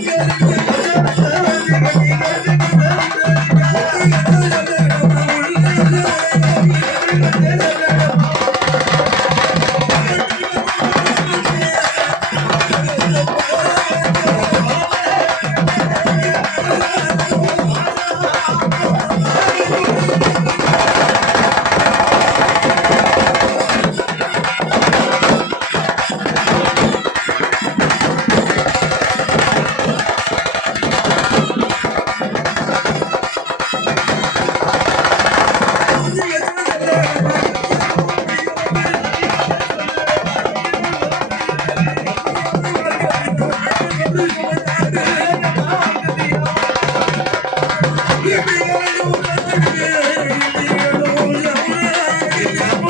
yeah,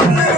Thank you.